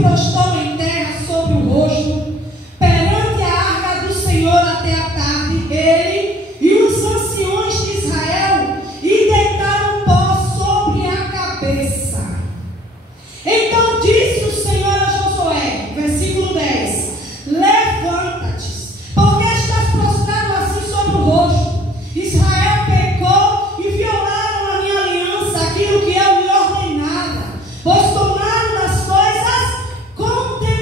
prostrou em terra sobre o rosto, perante a arca do Senhor até a tarde, ele e os anciões de Israel, e deitaram pó sobre a cabeça. Então disse o Senhor a Josué, versículo 10: levanta-te, porque estás prostrado assim sobre o rosto. Israel pecou e violaram a minha aliança, aquilo que eu lhe ordenava, pois tomaram das coisas contentadas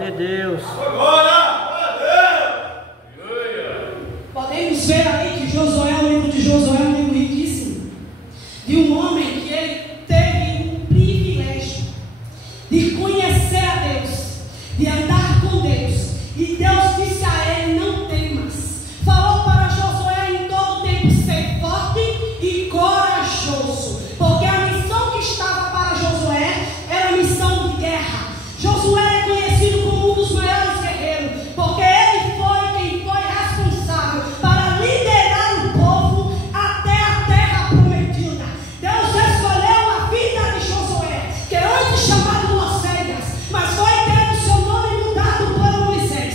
Glória a Deus. Podemos ver aí que Josué, o livro de Josué é um livro riquíssimo, de um homem que ele teve o privilégio de conhecer a Deus, de andar com Deus, e Deus disse a ele: não temas. Falou para Josué em todo tempo ser forte e corajoso, porque a missão que estava para Josué era a missão de guerra. Josué é conhecido como um dos maiores guerreiros, porque ele foi quem foi responsável para liderar o povo até a terra prometida. Deus escolheu a vida de Josué, que antes chamado Moisés, mas foi tendo seu nome mudado por Moisés,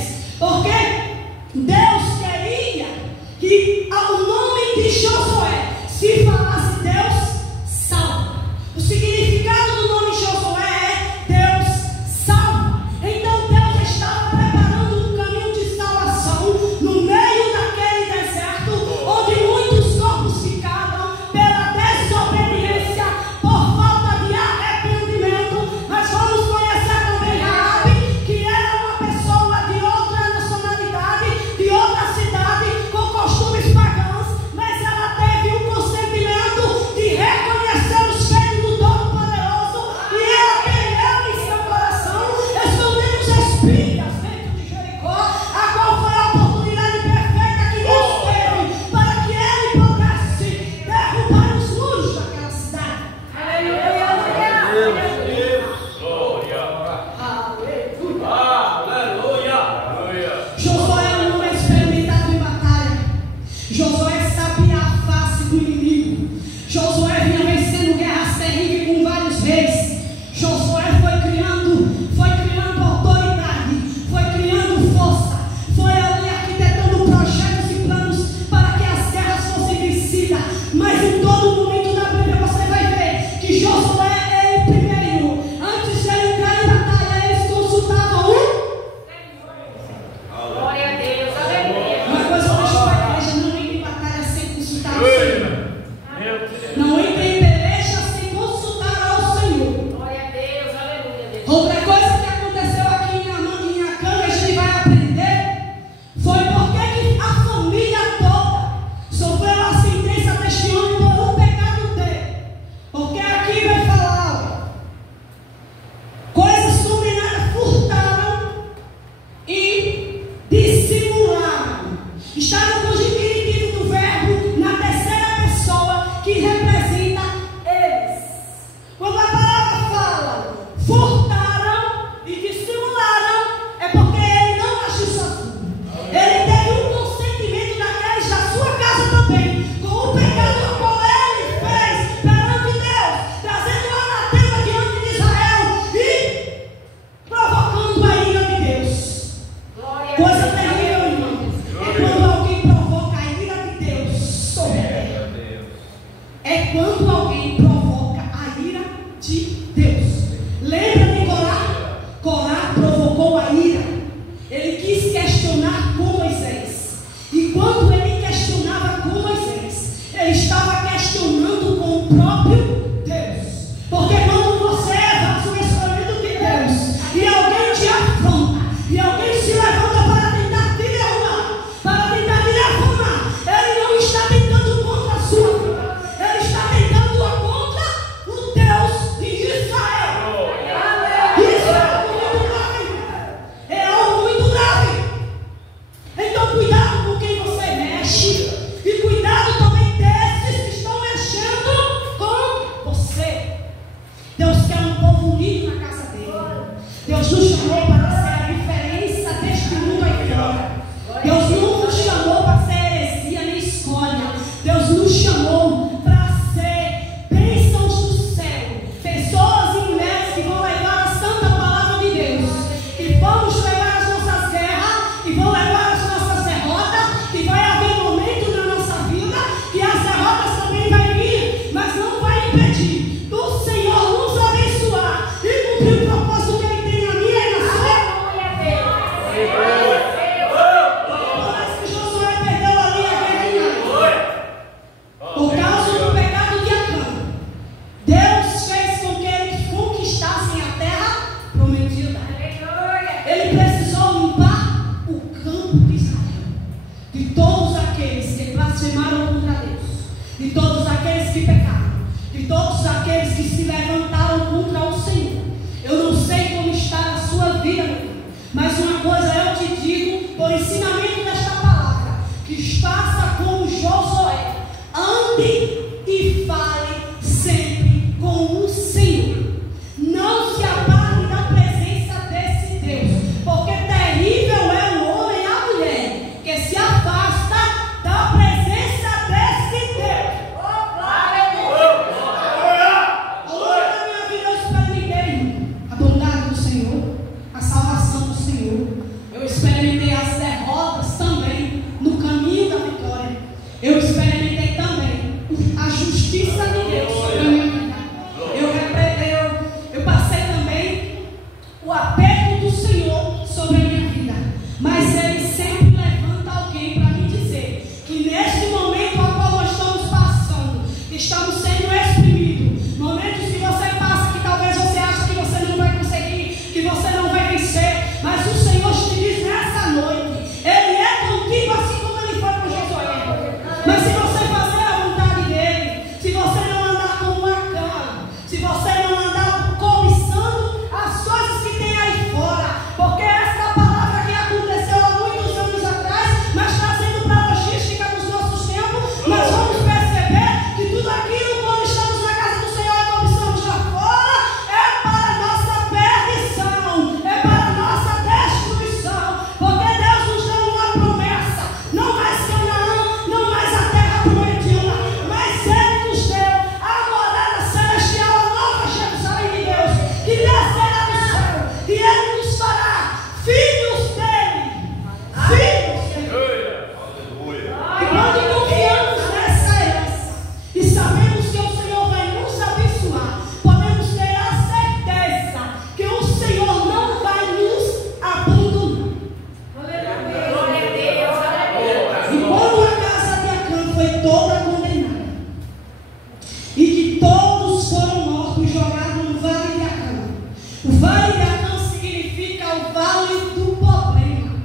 O vale de Acã significa o vale do problema.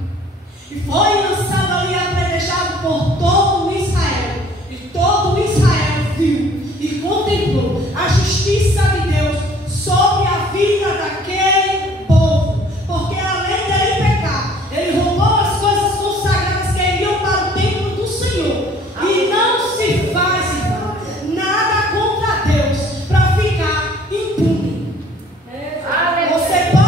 E foi lançado ali, apedrejado por todo Israel. E todo Israel viu e contemplou a justiça de Deus sobre a vida daquele povo. Porque além dele pecar, ele roubou as coisas consagradas que iriam para o templo do Senhor. E não se faz nada contra Deus para ficar impune. Você pode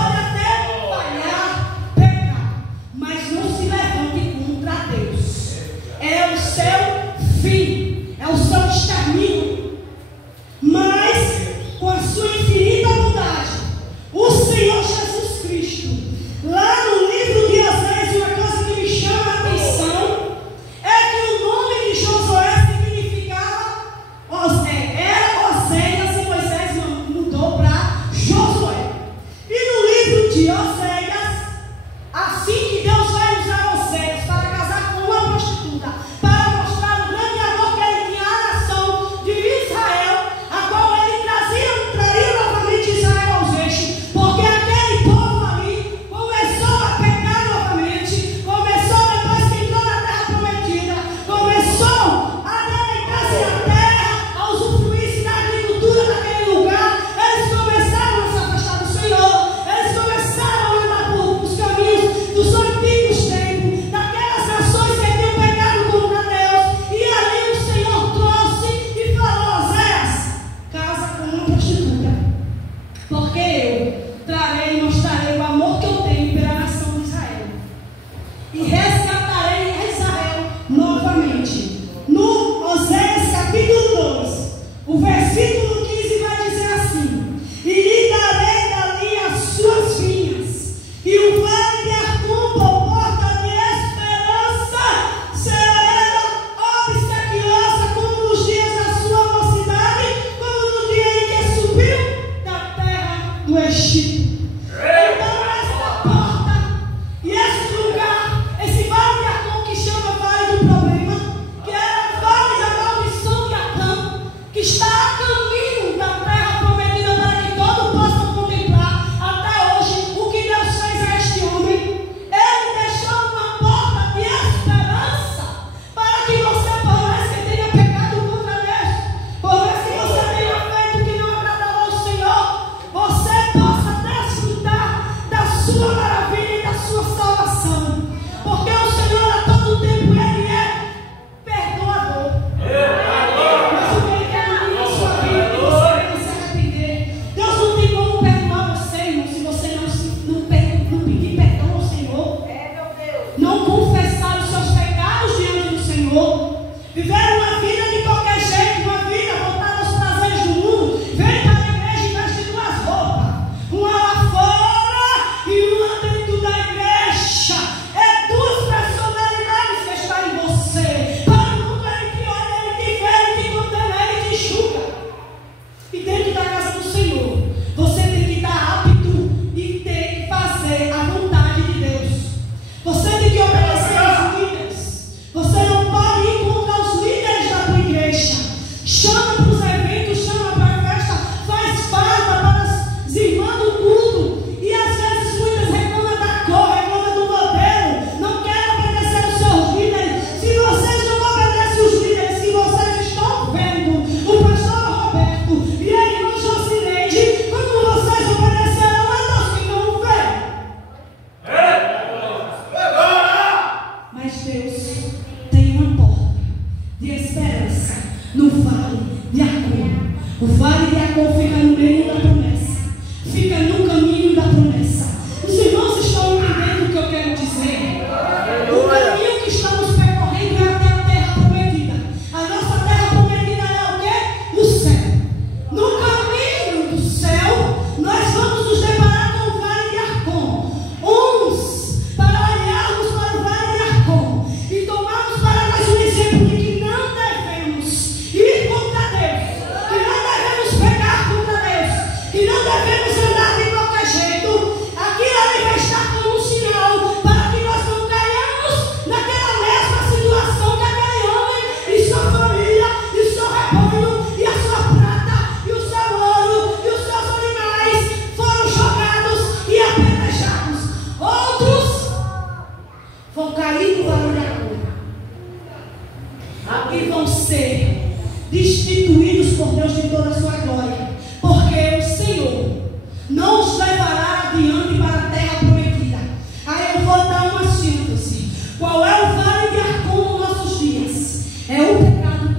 adiante para a terra prometida. Aí eu vou dar uma síntese. Qual é o vale de Arcom nos nossos dias? É o pecado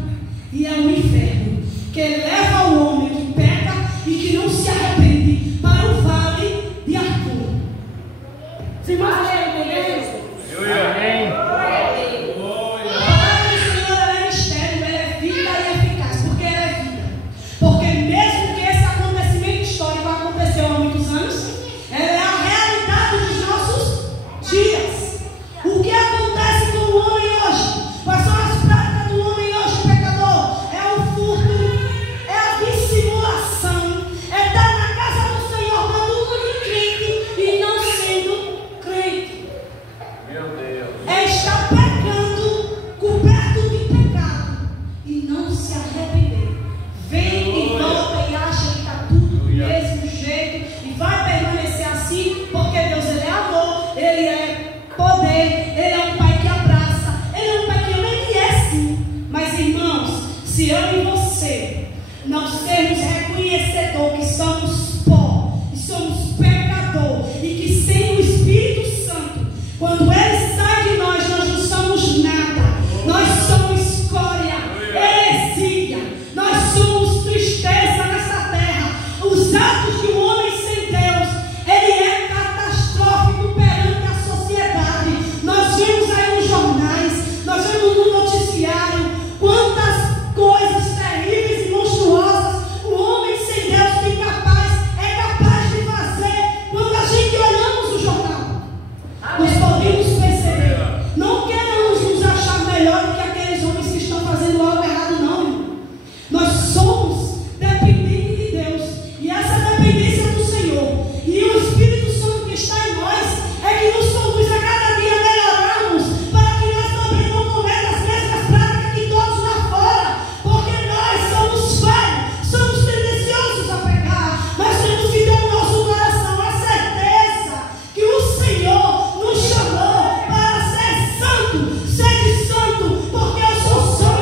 e é o inferno, que leva o homem que peca e que não se arrepende para o vale de Arcom. Se imagina, entendeu? Amém. Porque mesmo que esse acontecimento histórico aconteceu há muitos anos, ela é a realidade dos nossos dias. O que acontece com o homem hoje? Quais são as práticas do homem hoje, pecador? É o furto, é a dissimulação, é estar na casa do Senhor dando uma de crente e não sendo crente. Meu Deus. É estar pecando, coberto de pecado e não se arrepender. Vem e volta e acha que está tudo do mesmo jeito e vai permanecer assim, porque Deus, Ele é amor, Ele é poder, Ele é um Pai que abraça, Ele é um Pai que ama, Ele é sim. Mas irmãos, se eu e você não sermos reconhecedores que somos pó, que somos pecador e que sem o Espírito Santo, quando Ele sai de nós, nós não somos nada, nós somos escória, heresia, nós somos tristeza nessa terra. Os atos de um homem sem Deus, ele é catastrófico perante a sociedade. Nós vemos aí nos jornais, nós vemos no noticiário quantas coisas terríveis e monstruosas o homem sem Deus é capaz de fazer. Quando a gente olhamos o jornal, nós podemos perceber. Não queremos nos achar melhor do que aqueles homens que estão fazendo algo errado, não. Nós somos dependentes de Deus, e essa dependência do Senhor e o Espírito Santo que está em nós é que nos conduz a cada dia melhorarmos, para que nós também não cometamos as mesmas práticas que todos lá fora, porque nós somos falhos, somos tendenciosos a pecar. Nós temos que ter no nosso coração a certeza que o Senhor nos chamou para ser santo. Sede santo, porque eu sou santo.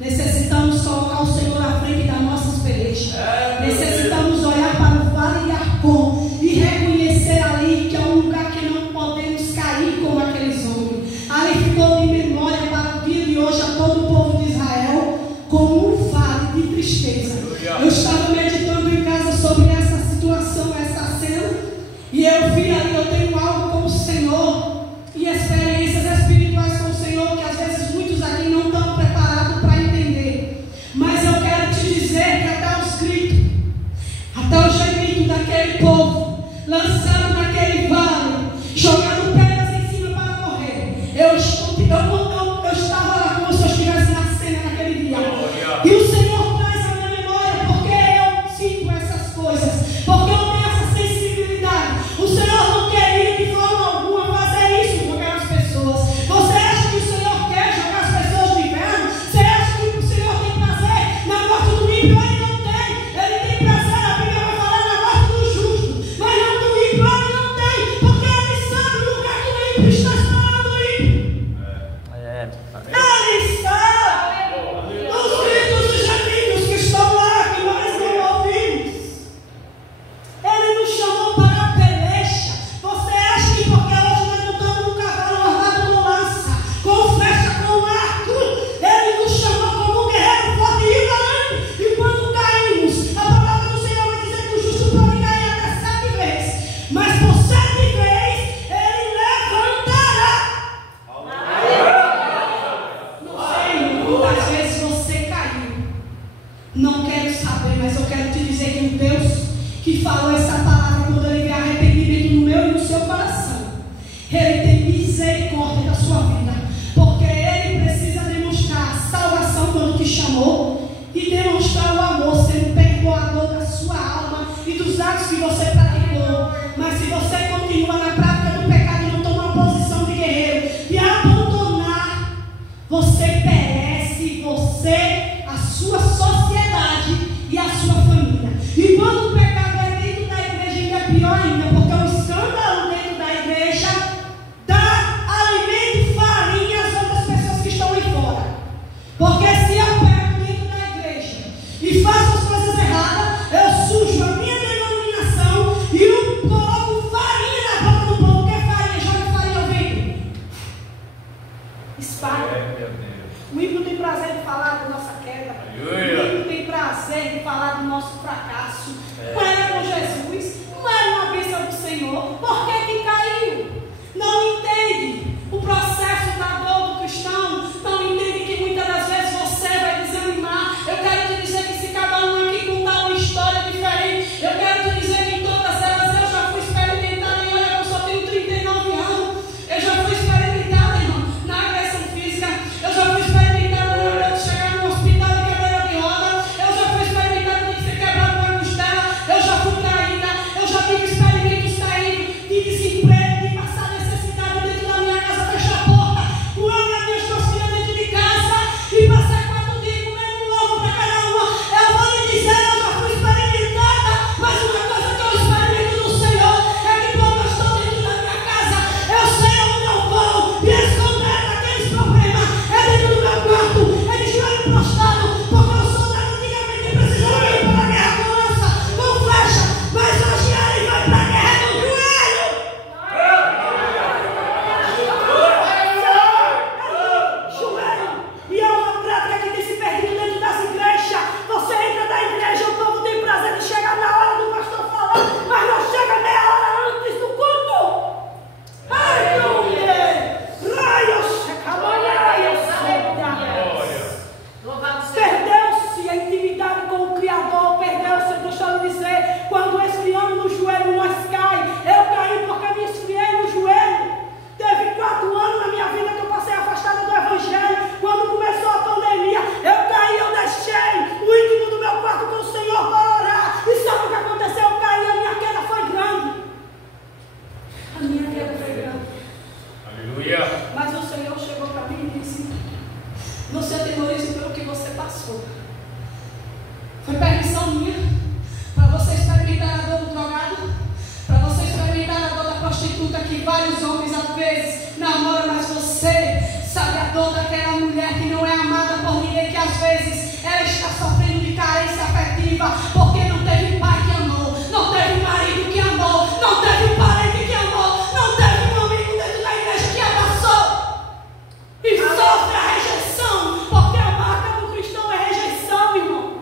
Necessitamos colocar o Senhor à frente das nossas pelejas. Necessitamos olhar para o vale de Arcom e reconhecer ali que é um lugar que não podemos cair como aqueles homens. Ali ficou de memória para o dia de hoje a todo o povo de Israel como um vale de tristeza. Eu estava meditando em casa sobre essa situação, essa cena, e eu vi ali, eu tenho algo com o Senhor e experiências espirituais com o Senhor que às vezes muitos aqui não estão preparados para entender. Mas eu quero te dizer que até os gritos, até o gemido daquele povo lançado naquele vale, jogando pedras em cima para morrer, eu estava lá como se eu estivesse na cena naquele dia. E o Senhor traz a minha memória, porque eu sinto essas coisas, porque eu tenho essa sensibilidade. O Senhor não queria de forma alguma fazer isso com aquelas pessoas. Você acha que o Senhor quer jogar as pessoas no inferno? Você acha que o Senhor tem prazer na morte do ímpio? Ele não tem. Ele tem prazer, a Bíblia vai falar, na morte do justo, mas não do ímpio. Ele não tem, porque ele sabe o lugar que o ímpio está esperando o ímpio. Ele sabe os gritos dos amigos que estão lá, que nós não ouvimos. Ele nos chamou para a peleja. Você acha que porque hoje nós não estamos no cavalo armado com lança, com flecha, com arco, Ele nos chamou como um guerreiro forte e valente? E quando caímos, a palavra do Senhor vai dizer que o justo pode cair até 7 vezes, mas por 7 vezes Ele levantará. Não sei quantas vezes você caiu, não quero saber, mas eu quero te dizer que o Deus que falou essa palavra, quando Ele vê arrependimento no meu e no seu coração, Ele tem misericórdia da sua vida, porque Ele precisa demonstrar a salvação quando te chamou e demonstrar o amor, sendo perdoador da sua alma e dos atos que você praticou. Mas se você continua na prática do pecado e não toma uma posição de guerreiro e abandonar, você perece, você, a sua sociedade e a sua Aleluia. Não tem prazer em falar do nosso fracasso. Não era com Jesus, não era uma bênção do Senhor. Por que que caiu? Não entende o processo da dor do cristão. Não entende que muitas das vezes você vai desanimar. Eu quero te dizer que se cada um aqui contar uma história diferente, eu quero te dizer que em todas elas eu já fui experimentada. E olha, eu só tenho 39 anos. Eu já fui experimentada, irmão, na agressão física. Eu já fui experimentada no chegar no hospital de cadeira de roda. Eu já fui experimentada de ser quebrado uma costela. Eu já fui traída. Eu já tive experimentos terríveis de desemprego, de passar necessidade dentro da minha casa, fechar a porta, comer as minhas torcidas dentro de casa e passar 4 dias comendo um ovo para cada uma. Eu vou lhe dizer, eu já fui experimentada, mas uma coisa que eu experimento do Senhor é que quando eu estou dentro da minha casa, eu sei onde eu vou me esconder daqueles problemas. É dentro do meu quarto, é de joelho prostrado, porque o soldado antigamente precisava ir para a guerra com lança, com flecha, mas hoje ele vai para a guerra com joelho. Joelho. E é uma prática que tem se perdido dentro das igrejas. Você entra na igreja, o povo tem prazer de chegar na hora do pastor falar, mas não chega meia hora antes do culto. Ai, meu Deus! Raios! Perdeu-se a intimidade com o Criador. Perdeu-se, deixa eu lhe dizer, quando esfriamos no joelho, nós cai. Eu caí porque me esfriei no joelho. Teve 4 anos na minha vida que eu passei afastada do Evangelho. Quando começou a pandemia, eu caí, eu deixei o íntimo do meu quarto com o Senhor para orar. E sabe o que aconteceu? Eu caí, a minha queda foi grande. A minha queda foi grande. Aleluia. Mas o Senhor chegou para mim e disse: não se atemorize pelo que você passou. Foi permissão minha para você experimentar a dor do drogado, para você experimentar a dor da prostituta, que vários homens às vezes namoram, mas você sabe a dor daquela mulher que não é amada por ninguém, que às vezes ela está sofrendo de carência afetiva, porque não teve pai que amou, não teve marido que amou, não teve um parente que amou, não teve um amigo dentro da igreja que abraçou. E sofre a rejeição, porque a marca do cristão é rejeição, irmão.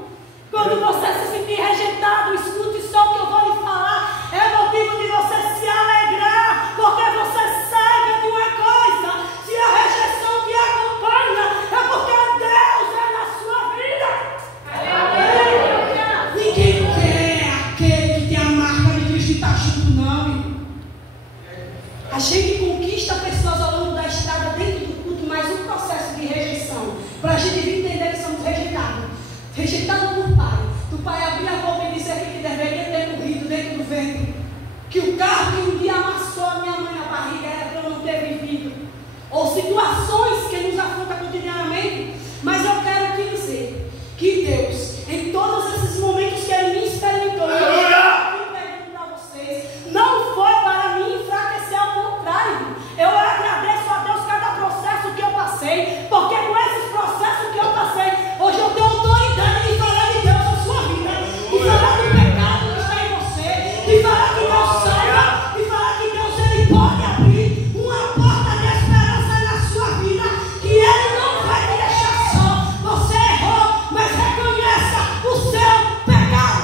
Quando você se sentir rejeitado, escute só o que eu vou lhe falar. É motivo de você se alegrar, porque você saiba de uma coisa: se a rejeição te acompanha, é porque Deus é na sua vida. Ninguém quer aquele que tem a marca de Cristo e está junto, não, irmão. A gente conquista pessoas ao longo da estrada dentro do culto, mas o processo de rejeição, para a gente entender que somos rejeitados. Rejeitado por pai. Do pai abrir a boca e dizer que deveria ter morrido dentro do ventre. Que o carro que um dia amassou a minha mãe na barriga era para eu não ter vivido. Ou situações que nos afrontam cotidianamente. Mas eu quero te dizer que Deus, em todos esses momentos que Ele me experimentou, eu estou perguntando para vocês, não foi para me enfraquecer, ao contrário. Eu agradeço a Deus cada processo que eu passei, porque com esses processos que eu passei, hoje eu tenho autoridade de falar de Deus na sua vida, de falar do pecado que está em você, de falar que Deus salva, de falar que Deus Ele pode abrir uma porta de esperança na sua vida, que Ele não vai te deixar só. Você errou, mas reconheça o seu pecado.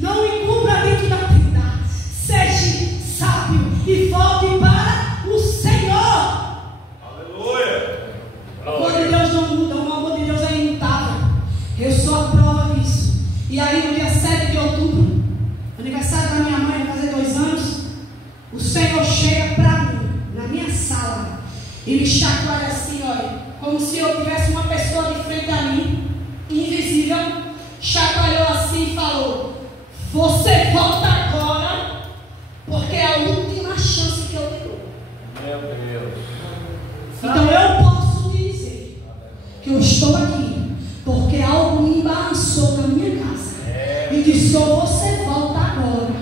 Não encubra dentro da tenda. Seja sábio e volte para o Senhor. Aleluia. O amor de Deus não muda, o amor de Deus é imutável. Eu sou a prova disso. E aí no dia 7 de outubro, aniversário da minha mãe, vai fazer 2 anos, o Senhor chega para mim, na minha sala, e me chacoalha assim, olha, como se eu tivesse uma pessoa de frente a mim, invisível, chacoalhou assim e falou: você volta agora, porque é a última chance que eu te dou. Meu Deus. Então eu posso te dizer que eu estou aqui porque algo me embaraçou na minha casa e disse: ou você volta agora,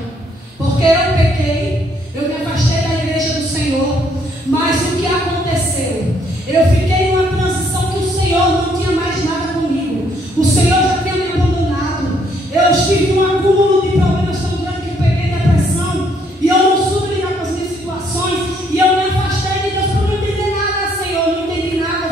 porque eu pequei, eu me afastei da igreja do Senhor, mas o que aconteceu? Eu fiquei numa transição que o Senhor não tinha mais nada comigo, o Senhor já tinha me abandonado. Eu estive num acúmulo de problemas tão grande que eu peguei depressão e eu não soube lidar com as minhas situações, e eu me afastei de Deus por não entender nada. Senhor, não entendi nada,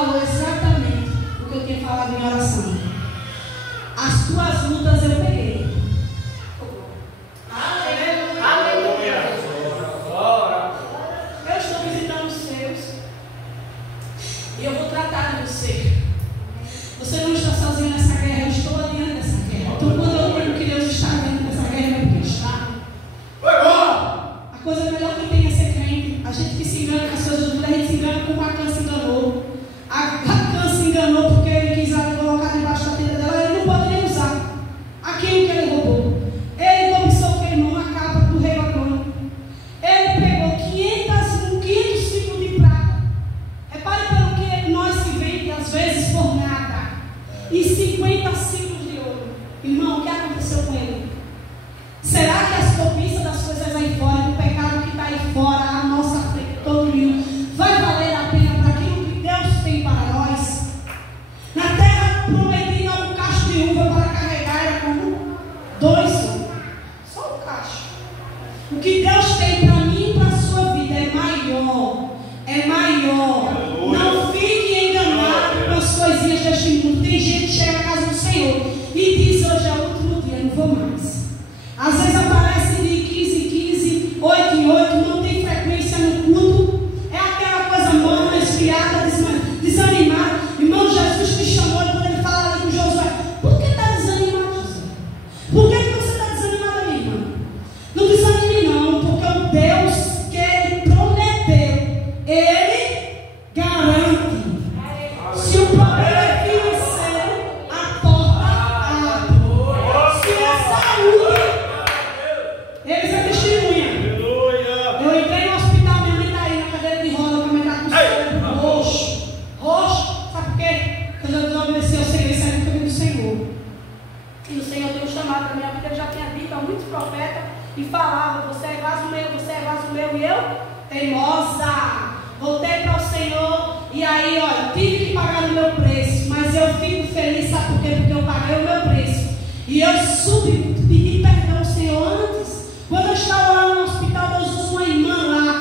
falou exatamente o que eu tinha falado em oração. As tuas lutas eu peguei. Aleluia. Eu estou visitando os seus e eu vou tratar de você. Você não está sozinho nessa guerra, eu estou adiante dessa guerra. Então, quando eu digo que Deus está adiante dessa guerra, é porque está. A coisa melhor que tem é ser crente. A gente que se engana com as coisas do mundo, a gente se engana como a Acã se enganou. A Acã se enganou porque ele quis colocar debaixo da tenda dela, ele não poderia usar aquilo que ele roubou. Ele cobiçou o irmão a capa do rei Babilônia. Ele pegou 500 ciclos de prata. Repare pelo que nós se vende às vezes por nada. E 50 ciclos de ouro. Irmão, o que aconteceu com ele? Será que as cobiças das coisas aí fora, do pecado que está aí fora, à nossa frente, todo mundo, vai valer a pena para aquilo que Deus tem para nós? Na terra prometida um cacho de uva para carregar, era como 2 só um cacho. O que Deus tem para mim e para a sua vida é maior. É maior. Não fique enganado com as coisinhas deste mundo. Tem gente que chega à casa do Senhor e diz: hoje é o último dia, não vou mais. Às vezes aparece de 15 em 15, 8 em 8, não tem frequência no culto. É aquela coisa morna, esfriada, desanimada. Irmão, Jesus me chamou quando ele fala ali com Josué: por que está desanimado, Josué? Por que você está desanimada, minha irmã? Não desanime não, porque o Deus que ele prometeu, ele garante. Se o problema é financeiro, a porta abre. Se é saúde, eles é testemunha. Eu entrei no hospital, minha mãe está aí na cadeira de roda, com a metade do cérebro roxo. Roxo, sabe por quê? Porque eu desobedeci ao Senhor, isso é muito do Senhor. E o Senhor tem um chamado para minha vida, ele já tinha dito a muitos profetas e falava: você é vaso meu, você é vaso meu, e eu, teimosa. Voltei para o Senhor e aí, olha, tive que pagar o meu preço, mas eu fico feliz, sabe por quê? Porque eu paguei o meu preço. E eu pedi perdão ao Senhor antes. Quando eu estava lá no hospital, Deus usou uma irmã lá.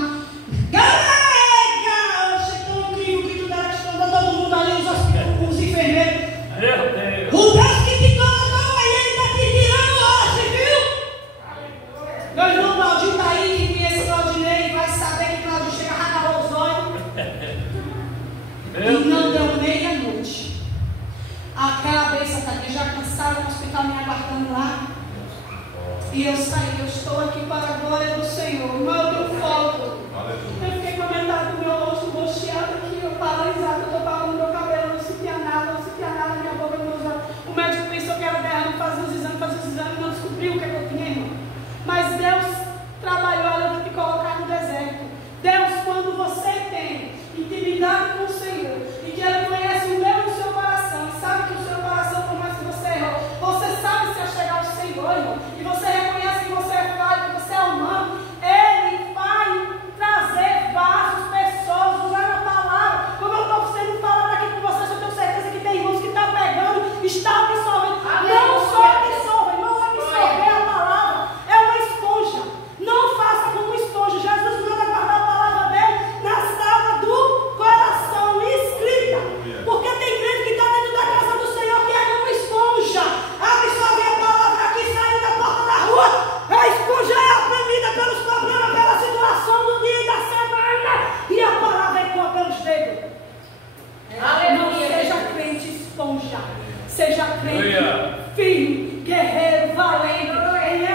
Galega! Eu achei tão incrível que tudo era estando todo mundo ali, os enfermeiros. Meu Deus. O Deus que te colocou aí, ele está te tirando hoje, viu? Meu irmão Claudinho está aí, que conhece Claudinei, vai saber que Claudinho chega a ralar os olhos. E não deu meia-noite. A cabeça está aqui já cansada no hospital me aguardando lá. E eu saí, eu estou aqui para a glória do Senhor. Irmão, eu tenho foto. Eu fiquei com a metade do meu rosto roxeado aqui, eu paralisado, eu estou parando meu cabelo, não sentia nada, minha boca, meus olhos. O médico pensou que era derrame, fazia os exames, não descobriu o que eu tinha, irmão. Mas Deus trabalhou, olha, eu vou te colocar no deserto. Deus, quando você tem intimidade com o Senhor e que Ele conhece o meu no seu coração, e sabe que o seu coração, por mais que você errou, você sabe se achegar ao Senhor, irmão, e você reconhece que você é falho, que você é humano, Ele vai trazer vasos, pessoas, usar a palavra. Como eu estou sendo falando aqui com vocês, eu tenho certeza que tem irmãos que estão pegando, está absorvendo. Não só absorva, irmão, absorver a palavra é uma esponja. Não faça como esponja. Jesus manda guardar a palavra dele nas tábuas do coração, escrita. Porque tem crente que está dentro da casa do Senhor que é como esponja. Absorve a palavra aqui, saindo da porta da rua. A esponja é oprimida pelos problemas, pela situação do dia e da semana. E a palavra ecoa pelos dedos. Não seja crente esponja. Seja crente firme, guerreiro, valente. Em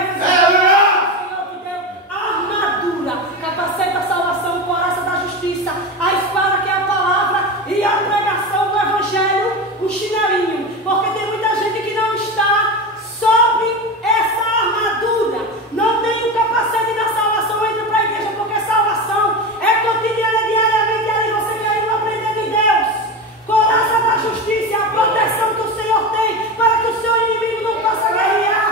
armadura, capacete da salvação, coraça da justiça, a espada que é a palavra e a pregação do evangelho, o chinelinho, porque tem muita gente que não está sobre essa armadura, não tem o capacete da salvação, entra para a igreja, porque salvação é cotidiana, diariamente, ali você querendo aprender de Deus, coraça da justiça, a proteção que o Senhor tem, para que o seu inimigo não possa guerrear.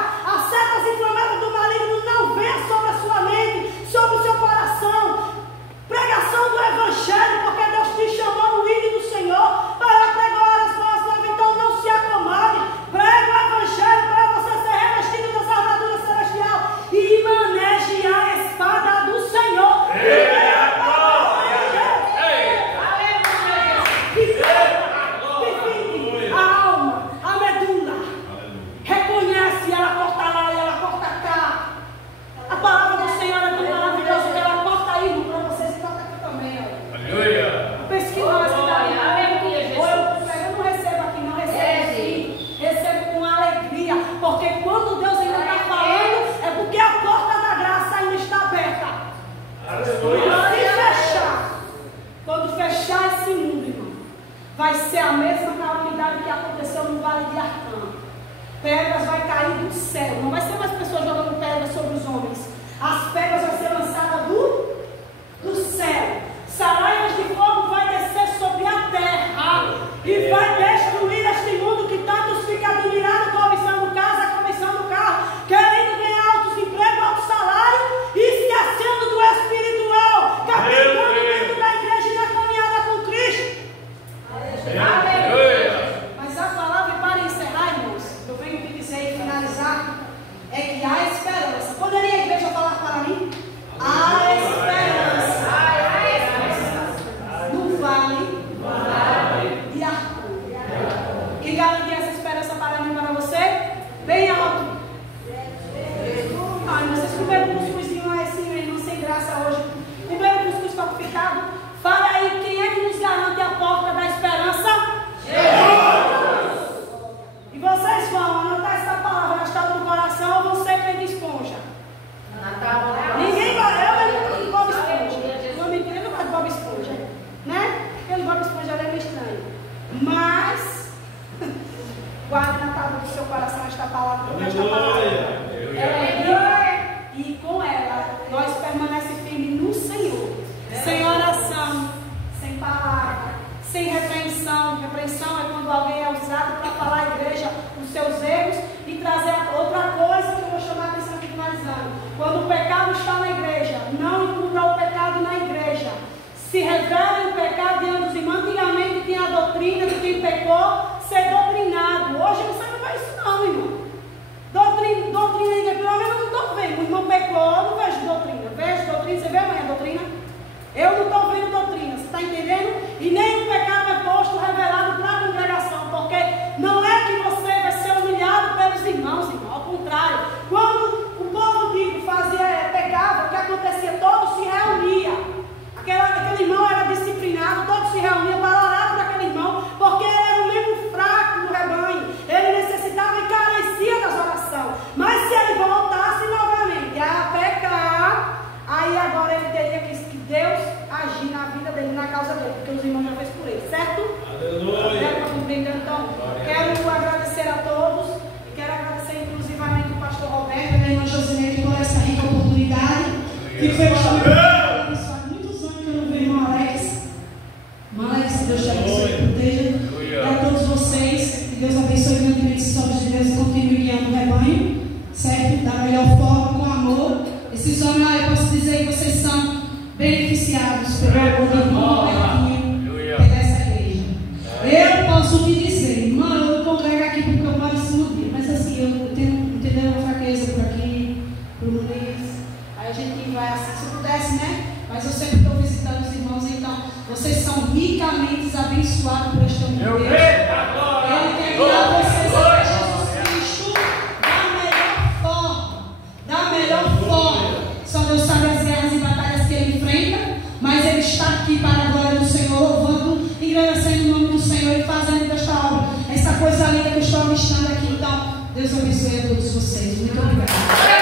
vai ser a mesma calamidade que aconteceu no Vale de Arcã. Pedras vai cair do céu. Não vai ser mais pessoas jogando pedras sobre os homens. As pedras vão ser lançadas do céu. Saraivas de fogo vai descer sobre a terra e vai destruir este mundo que tantos ficam admirados, cobiçando casa, cobiçando carro, querendo ganhar altos empregos, alto salário, e esquecendo do espiritual, capitando dentro da igreja e na caminhada com Cristo. Aleluia. Mas a palavra, para encerrar, irmãos, eu venho te dizer e finalizar, é que há esperança. Poderia a igreja falar para mim? Há esperança. No vale de Arcã. Quem garante essa esperança para mim e para você? Bem alto. Ai, vocês comeram cuscuzinho assim, irmão, sem graça hoje. Comeram cuscuz fortificado. Fala aí, quem é que nos garante a porta da esperança? Jesus! E vocês vão anotar essa palavra na tábua do coração ou vão ser feito esponja? Ninguém vai, eu não Bob Esponja. Não me entendo mais Bob Esponja, né? Aquele Bob Esponja é meio estranho. Mas guarde na tábua do seu coração esta palavra, porque esta palavra é viva e com ela nós permanecemos firmes no Senhor. Sem oração, sem palavra, sem repreensão. Repreensão é quando alguém é usado para falar à igreja os seus erros e trazer outra coisa que eu vou chamar a atenção aqui finalizando. Quando o pecado está na igreja, não encubra o pecado na igreja. Se revela o pecado diante dos irmãos. Antigamente tinha a doutrina de quem pecou ser doutrinado. Hoje você não vê isso não, irmão. Doutrina, pelo menos eu não estou vendo. O irmão pecou, eu não vejo doutrina. Vejo doutrina, você vê amanhã a doutrina? Eu não estou vendo doutrina, você está entendendo? E nem o pecado é posto revelado para a congregação, porque não é que você vai ser humilhado pelos irmãos, irmão. Ao contrário, quando o povo pegava, o que acontecia? Todos se reuniam. Aquele irmão era disciplinado, todos se reuniam para orar por aquele irmão, porque ele era um membro fraco do rebanho. Ele necessitava e carecia das orações. Mas se ele voltasse novamente a pecar, aí agora ele teria que Deus agir na vida dele, na causa dele, porque os irmãos já fez por ele, certo? Aleluia! Então, quero agradecer a todos e quero agradecer inclusivamente o pastor Roberto e a irmã Josinete por essa rica oportunidade. Que foi faz muitos anos que eu não vejo o irmão Alex. Irmão Alex, que Deus te abençoe e proteja. E a todos vocês, que Deus abençoe grandemente os homens de Deus e continue guiando o rebanho, certo? Da melhor forma, com amor. Esses homens, eu posso dizer que vocês são beneficiados pelo amor do irmão pertinho dessa igreja. Eu posso te dizer, irmão, eu vou congregar aqui porque eu moro em Sudê, mas assim, eu tenho, entendeu, uma fraqueza por aqui, por Muniz. Aí a gente vai assim, se pudesse, né? Mas eu sempre estou visitando os irmãos, então vocês são ricamente abençoados por este homem de Deus. Ele quer guiar vocês a Jesus Cristo da melhor forma. Só Deus sabe as guerras e batalhas que ele enfrenta, mas ele está aqui para a glória do Senhor, louvando, engrandecendo o nome do Senhor e fazendo desta obra essa coisa linda que eu estou avistando aqui. Então, Deus abençoe a todos vocês. Muito obrigada.